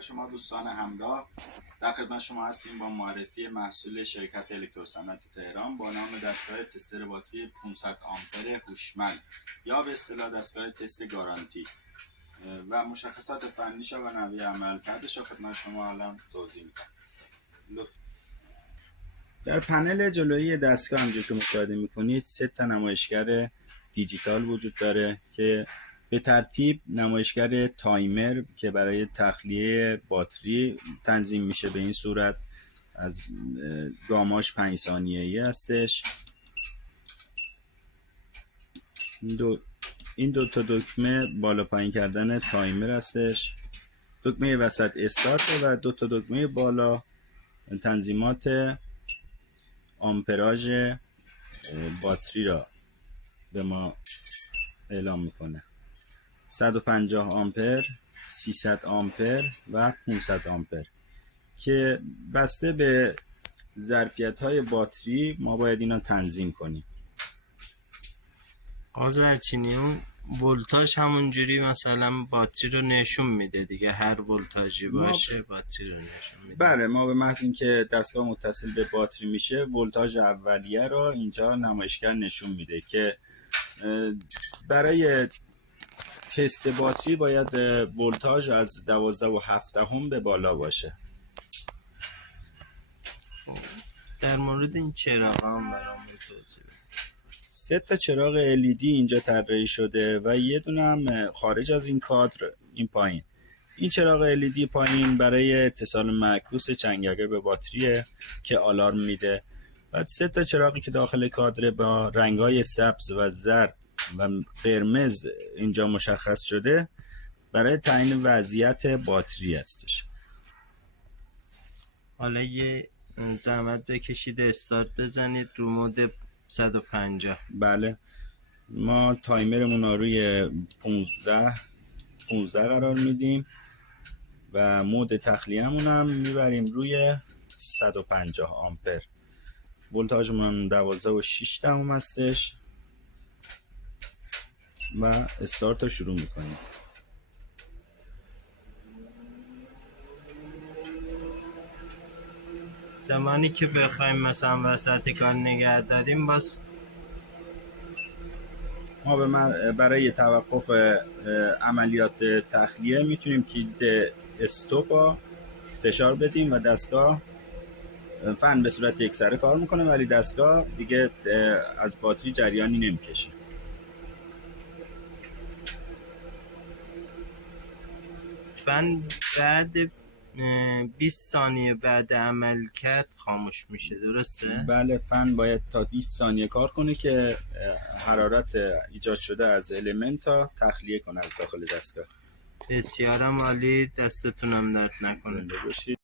شما دوستان همراه، در خدمت شما هستیم با معرفی محصول شرکت الکتروصنعت تهران با نام دستگاه تستر باتری 500 آمپر هوشمند یا به اصطلاح دستگاه تست گارانتی و مشخصات فنیش و نحوه عملکردش خدمت شما الان توضیح میدم. در پنل جلویی دستگاه همونجور که مشاهده میکنید 3 تا نمایشگر دیجیتال وجود داره که به ترتیب نمایشگر تایمر که برای تخلیه باتری تنظیم میشه، به این صورت از گاماش 5 ثانیه‌ای هستش. این دو تا دکمه بالا پایین کردن تایمر هستش، دکمه وسط استارت و 2 تا دکمه بالا تنظیمات آمپراژ باتری را به ما اعلام میکنه. 150 آمپر، 300 آمپر و 500 آمپر که بسته به ظرفیت‌های باتری ما باید اینا تنظیم کنیم. آذرچینی اون ولتاژ همونجوری مثلا باتری رو نشون میده دیگه، هر ولتاژی باشه باتری رو نشون میده. بله، ما به محض اینکه دستگاه متصل به باتری میشه ولتاژ اولیه رو اینجا نمایشگر نشون میده که برای تست باتری باید ولتاژ از 12.7 به بالا باشه. در مورد این چراغ هم برام توضیح بده. 3 تا چراغ LED اینجا طراحی شده و یه دونه هم خارج از این کادر این پایین. این چراغ LED پایین برای اتصال معکوس چنگرگر به باتریه که آلارم میده. بعد 3 تا چراغی که داخل کادر با رنگ‌های سبز و زرد و قرمز اینجا مشخص شده برای تعیین وضعیت باتری هستش. حالا یه زحمت بکشید استارت بزنید رو مود 150. بله، ما تایمرمون رو روی 15 قرار میدیم و مود تخلیه‌مون هم میبریم روی 150 آمپر. ولتاژمون 12.6 هستش و استارت رو شروع میکنیم. زمانی که بخوایم مثلا وسط کار نگه داریم باز ما برای توقف عملیات تخلیه میتونیم کلید استاپ رو فشار بدیم و دستگاه فن به صورت یکسره کار میکنه، ولی دستگاه دیگه از باتری جریانی نمیکشه. فن بعد 20 ثانیه بعد عمل کرد خاموش میشه، درسته؟ بله، فن باید تا 20 ثانیه کار کنه که حرارت ایجاد شده از المنت ها تخلیه کنه از داخل دستگاه. بسیارم عالی، دستتونم درد نکنه. باشید.